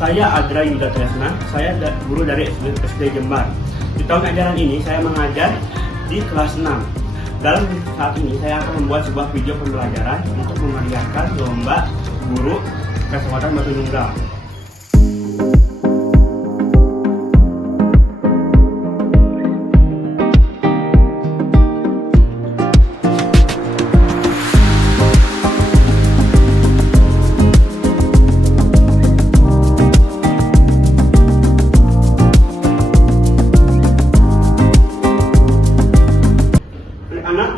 Saya Adra Yuda Tresna, saya guru dari SD Jembar. Di tahun ajaran ini saya mengajar di kelas 6. Dalam saat ini saya akan membuat sebuah video pembelajaran untuk memeriahkan lomba guru Kecamatan Batu Nunggal.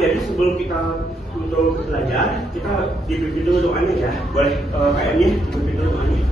Jadi sebelum kita untuk belajar, kita dipimpin dulu doanya ya. Boleh KM-nya dipimpin dulu doanya.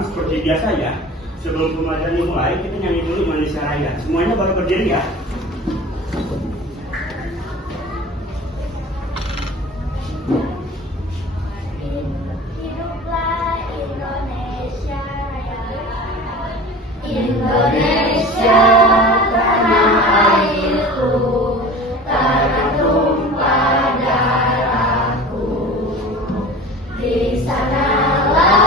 Seperti biasa ya, sebelum pembelajaran dimulai kita nyanyi dulu Indonesia Raya. Semuanya baru berdiri ya. Hiduplah Indonesia Raya, Indonesia tanah airku, tanah tumpah darahku. Di sanalah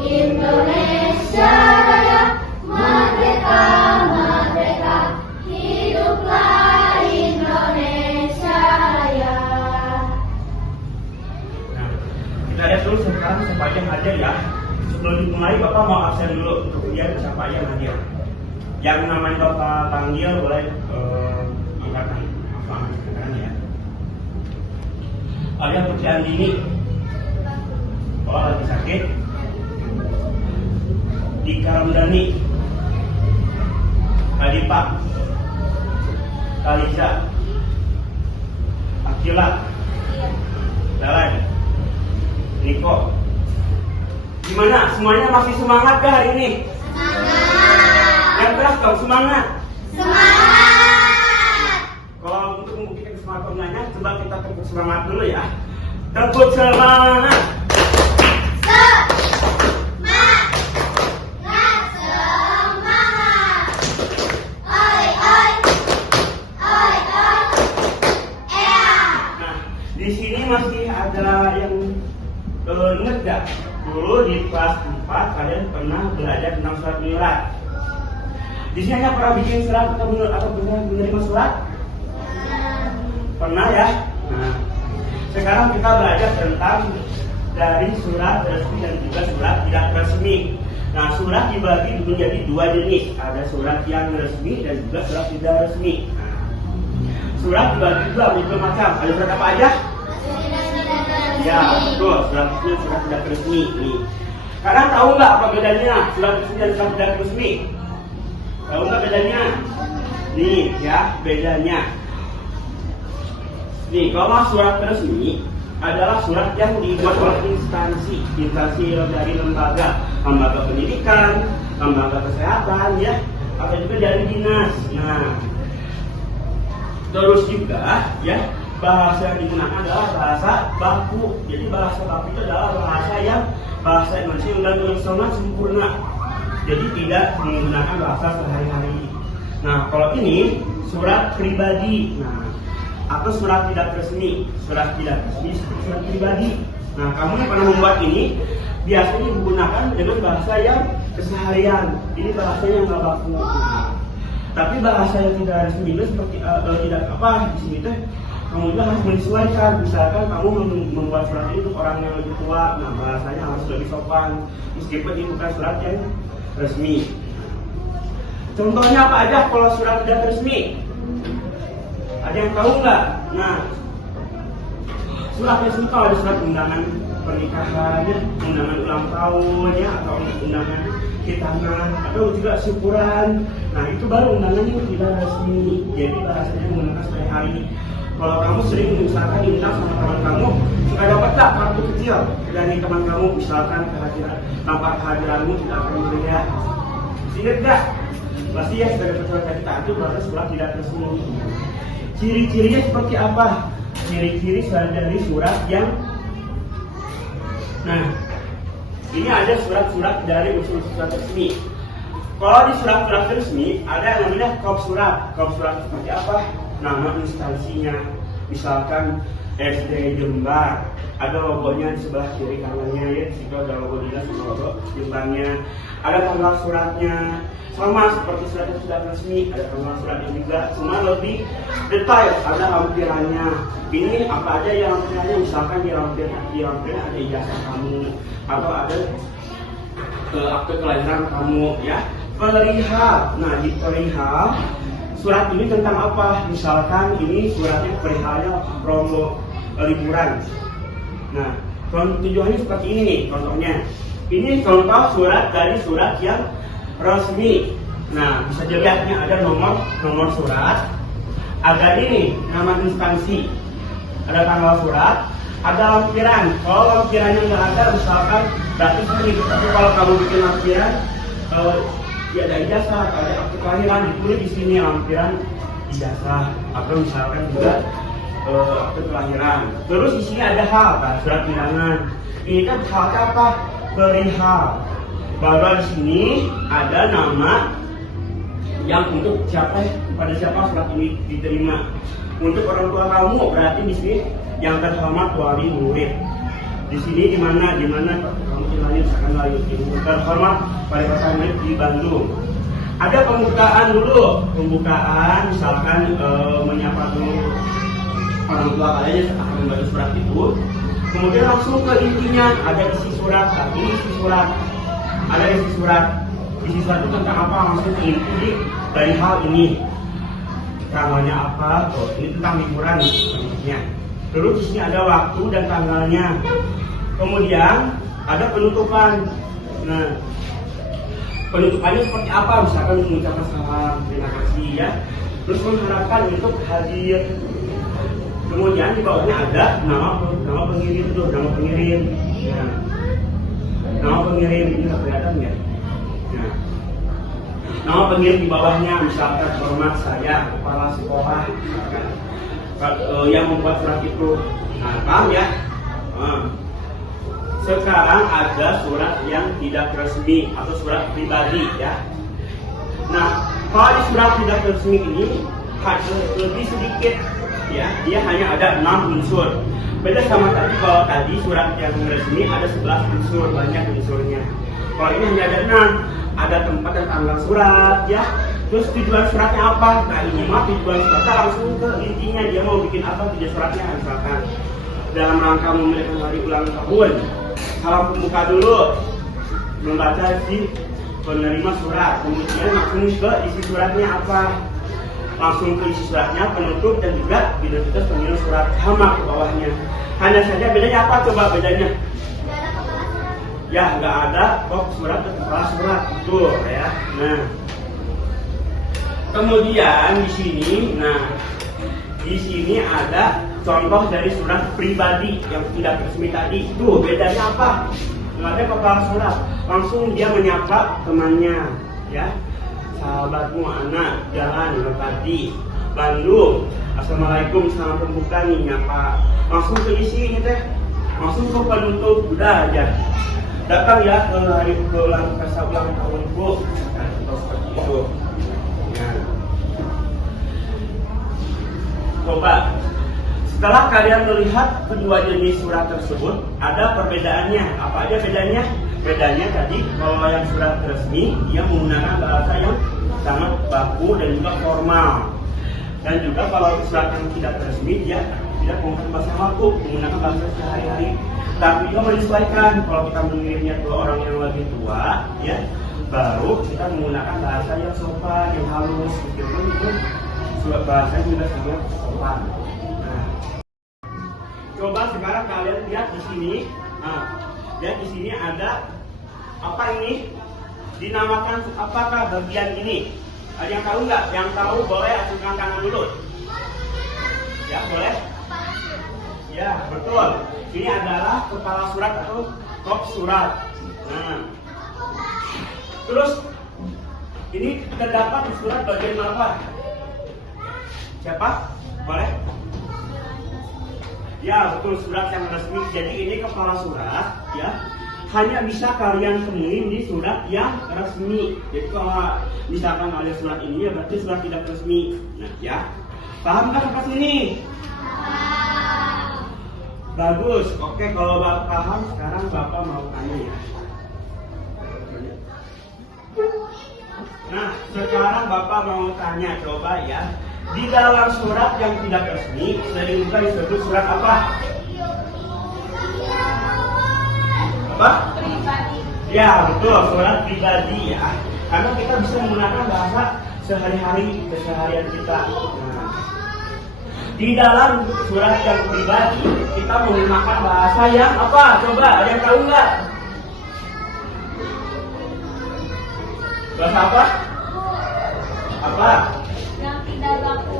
Indonesia Raya, merdeka, merdeka, hiduplah Indonesia Raya. Nah, kita lihat dulu sekarang siapa aja yang hadir ya. Sebelum dimulai Bapak mau absen dulu untuk lihat siapa aja yang hadir. Yang namanya Bapak panggil boleh angkatkan sekarang ya. Ada Putri Andini, oh lagi sakit. Dika Ramdhani, Adipa, Kaliza, Akila, Dalan, Niko. Gimana? Semuanya masih semangat gak hari ini? Semangat. Yang keras dong, semangat. Semangat. Kalau untuk membuktikan semangat pembelajarannya, coba kita tepuk semangat dulu ya. Tepuk semangat. Di sini masih ada yang ingat gak? Dulu di kelas 4 kalian pernah belajar tentang surat Mi'raj. Di sini hanya pernah bikin surat atau pernah menerima surat? Pernah ya? Nah, sekarang kita belajar tentang dari surat resmi dan juga surat tidak resmi. Nah, surat dibagi menjadi dua jenis. Ada surat yang resmi dan juga surat tidak resmi. Nah, surat dibagi dua macam. Ada surat apa aja? Ya, betul. Surat resmi, surat tidak resmi. Nih. Kalian tahu nggak apa bedanya surat resmi dan surat tidak resmi? Tahu nggak bedanya? Nih, ya bedanya. Nih, kalau surat resmi adalah surat yang dibuat oleh instansi dari lembaga pendidikan, lembaga kesehatan, ya, atau juga dari dinas. Nah, terus juga, ya, bahasa yang digunakan adalah bahasa baku. Jadi bahasa baku itu adalah bahasa Indonesia yang sangat sempurna. Jadi tidak menggunakan bahasa sehari-hari. Nah, kalau ini surat pribadi. Nah, atau surat tidak resmi. Surat tidak resmi seperti surat pribadi. Nah, kamu yang pernah membuat ini biasanya digunakan dengan bahasa yang keseharian. Ini bahasanya yang nggak baku. Tapi bahasa yang tidak resmi itu seperti tidak apa di sini teh. Kamu juga harus menyesuaikan. Misalkan kamu membuat surat ini untuk orang yang lebih tua, nah bahasanya harus lebih sopan. Meskipun ini bukan surat yang resmi. Contohnya apa aja kalau surat tidak resmi? Ada yang tahu nggak? Nah, surat resmi itu ada surat undangan pernikahan, undangan ulang tahun, ya, atau undangan hitanan, atau juga syukuran. Nah, itu baru undangannya tidak resmi. Jadi bahasanya menggunakan sehari-hari. Kalau kamu sering misalkan diundang sama teman kamu, suka dapatlah kartu kecil dari teman kamu, misalkan kehadiran tanpa kehadiranmu tidak akan melihat. Ingat nggak? Pasti ya sudah dapat surat dari itu baru surat tidak resmi. Ciri-cirinya seperti apa? Ciri-ciri dari surat yang, nah, ini ada surat-surat dari unsur surat resmi. Kalau di surat-surat resmi ada yang namanya kop surat. Kop surat seperti apa? Nama instansinya, misalkan SD Jembar, ada logonya di sebelah kiri kanannya, ya, di situ ada logo dinas sama logo Jembarnya. Ada tanggal suratnya, sama seperti surat yang sudah resmi, ada tanggal suratnya juga, cuma lebih detail, ada lampirannya. Ini apa aja yang lampirannya, misalkan di lampirannya ada ijazah kamu, atau ada akte kelahiran kamu, ya. Perihal, nah di perihal surat ini tentang apa? Misalkan ini suratnya perihalnya promo liburan. Nah, tujuannya seperti ini nih contohnya. Ini contoh surat dari surat yang resmi. Nah, bisa dilihatnya ada nomor surat, ada ini nama instansi, ada tanggal surat, ada lampiran. Kalau lampirannya nggak ada, misalkan berarti ini. Tapi kalau kamu bikin lampiran, ya ada ijazah, ada akte kelahiran, ditulis di sini lampiran ijazah, atau misalkan juga akte kelahiran. Terus di sini ada hal, kan, surat undangan. Ini kan halnya apa? Perihal. Baru di sini ada nama yang untuk siapa, pada siapa surat ini diterima. Untuk orang tua kamu, berarti di sini yang terhormat wali murid. Di sini di mana kamu tinggalnya, misalkan lagi terhormat pada pasar murid di Bandung. Ada pembukaan dulu, misalkan menyapa dulu orang tua kalian akan membaca surat itu. Kemudian langsung ke intinya, ada isi surat, ini isi surat, ada isi surat. Isi surat itu tentang apa? Langsung ke inti dari hal ini. Tanggalnya apa? Oh, ini tentang liburan nih. Terus di sini ada waktu dan tanggalnya. Kemudian ada penutupan. Nah, penutupannya seperti apa? Misalkan mengucapkan salam, terima kasih, ya. Terus mengharapkan untuk hadir. Kemudian di bawahnya ada nama pengirim itu, nama pengirim. Ya. Nama pengirim ini nggak kelihatan ya. Nah, nama pengirim di bawahnya, misalkan hormat saya kepala sekolah, yang membuat surat itu. Nah, paham ya? Sekarang ada surat yang tidak resmi atau surat pribadi, ya. Nah, kalau di surat tidak resmi ini lebih sedikit, ya. Dia hanya ada 6 unsur. Beda sama tadi, kalau tadi surat yang resmi ada 11 unsur, banyak unsurnya. Kalau ini hanya ada 6, ada tempat dan tanggal surat, ya. Terus tujuan suratnya apa? Nah ini mah tujuan suratnya langsung ke intinya, dia mau bikin apa tujuan suratnya. Misalkan dalam rangka memeriahkan hari ulang tahun, salam pembuka dulu, membaca si penerima surat, kemudian langsung ke isi suratnya apa, langsung ke isi suratnya, penutup, dan juga identitas pemilik surat sama ke bawahnya. Hanya saja bedanya apa? Coba bedanya. Ya nggak ada kok surat dan kepala surat itu ya. Nah kemudian di sini ada contoh dari surat pribadi yang tidak resmi tadi. Tuh bedanya apa? Nggak ada kepala surat, langsung dia menyapa temannya, ya. Sahabatmu anak jalan tadi Bandung, assalamualaikum, salam pembuka nih, nyapa. Langsung ke isi ini teh, langsung ke penutup, udah aja. Datang ya ke hari ulang tahunku, atau seperti itu. Nah. Coba setelah kalian melihat kedua jenis surat tersebut, ada perbedaannya. Apa aja bedanya? Bedanya tadi kalau yang surat resmi dia menggunakan bahasa yang sangat baku dan juga formal. Dan juga kalau surat yang tidak resmi dia tidak menggunakan bahasa baku, menggunakan bahasa sehari-hari. Tapi juga menyesuaikan. Kalau kita mengirimnya ke orang yang lebih tua, ya baru kita menggunakan bahasa yang sopan, yang halus, gitu. Itu bahasa juga sangat sopan. Nah, coba sekarang kalian lihat di sini. Nah, lihat di sini ada apa ini? Dinamakan apakah bagian ini? Ada yang tahu nggak? Yang tahu boleh acungkan tangan dulu. Ya boleh. Ya betul. Ini adalah kepala surat atau top surat. Nah, terus ini terdapat di surat bagian apa? Siapa? Boleh? Ya betul, surat yang resmi. Jadi ini kepala surat, ya hanya bisa kalian temuin di surat yang resmi. Jadi kalau misalkan ada surat ini ya berarti surat tidak resmi. Nah ya, paham kan sampai sini? Bagus. Oke, kalau Bapak paham, sekarang Bapak mau tanya ya. Nah, sekarang Bapak mau tanya, coba ya. Di dalam surat yang tidak resmi, sering juga disebut surat apa? Apa? Pribadi. Ya, betul, surat pribadi ya. Karena kita bisa menggunakan bahasa sehari-hari, keseharian kita. Nah, di dalam surat yang pribadi, kita menggunakan bahasa yang apa? Coba, ada yang tahu nggak? Bahasa apa? Apa? Yang tidak baku.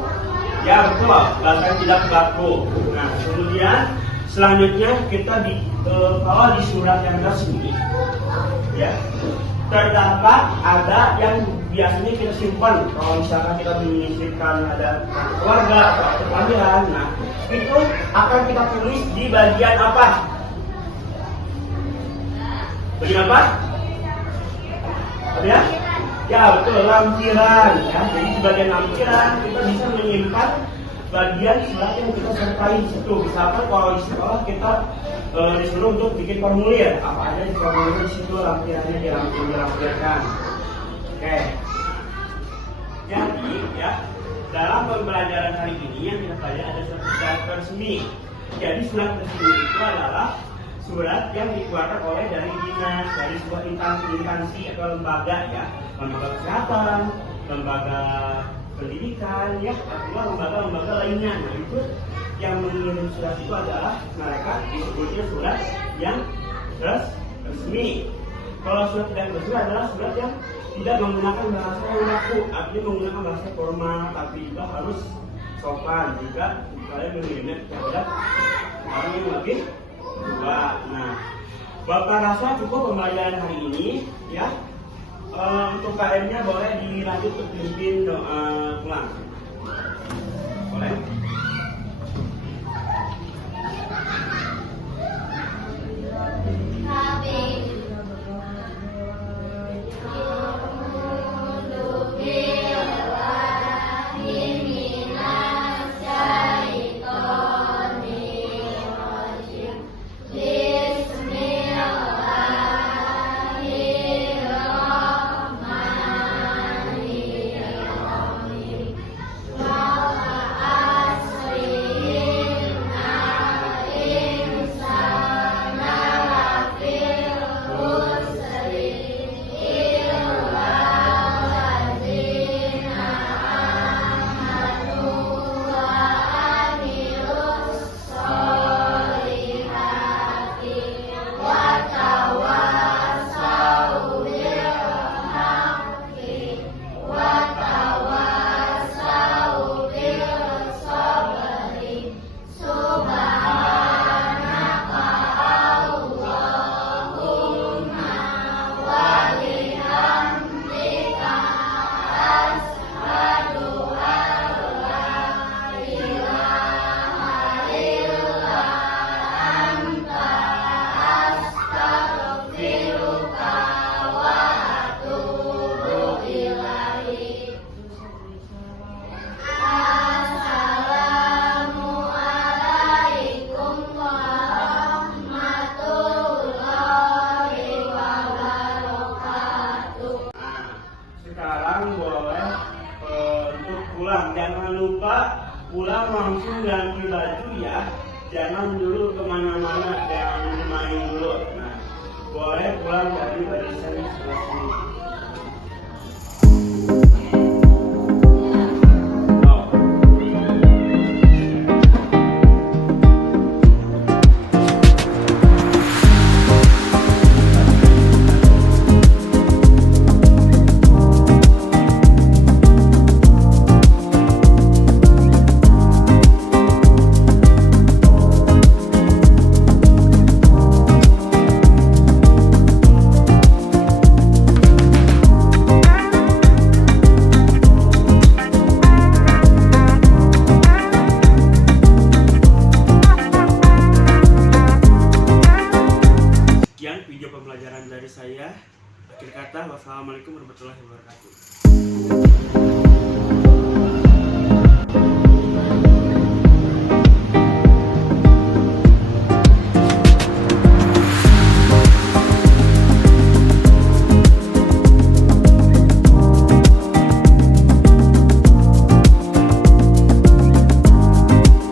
Ya betul, bahasa yang tidak baku. Nah, kemudian selanjutnya kita kalau di surat yang resmi, ya terdapat ada yang biasanya kita simpan. Kalau misalkan kita mengirimkan ada keluarga atau kelahiran, nah itu akan kita tulis di bagian apa? Bagian apa? Ada ya? Ya betul, lampiran ya. Jadi di bagian lampiran kita bisa menyimpan bagian surat yang kita sertai di situ. Misalkan kalau di sekolah kita disuruh untuk bikin formulir, apa aja di formulir di situ lampirannya dilampirkan. Oke. Jadi ya dalam pembelajaran hari ini yang kita pelajari ada surat resmi. Jadi surat resmi itu adalah surat yang dikeluarkan oleh dari dinas, dari sebuah instansi atau lembaga ya, lembaga kesehatan, lembaga pendidikan ya, atau lembaga-lembaga lainnya. Nah itu yang mengirim surat itu adalah mereka disebutnya surat yang resmi. Kalau surat tidak resmi adalah surat yang tidak menggunakan bahasa yang baku, artinya menggunakan bahasa formal, tapi juga harus sopan. Juga kalian mengirimnya kepada orang yang lebih tua. Nah, Bapak rasa cukup pembelajaran hari ini ya. Untuk KM-nya boleh dilanjut ke pimpin doa pulang. Boleh? pulang langsung ganti baju ya, jangan dulu kemana-mana, jangan main dulu. Nah, boleh pulang dari barisan sebelah sini. Sekian video pembelajaran dari saya. Akhir kata, wassalamualaikum warahmatullahi wabarakatuh.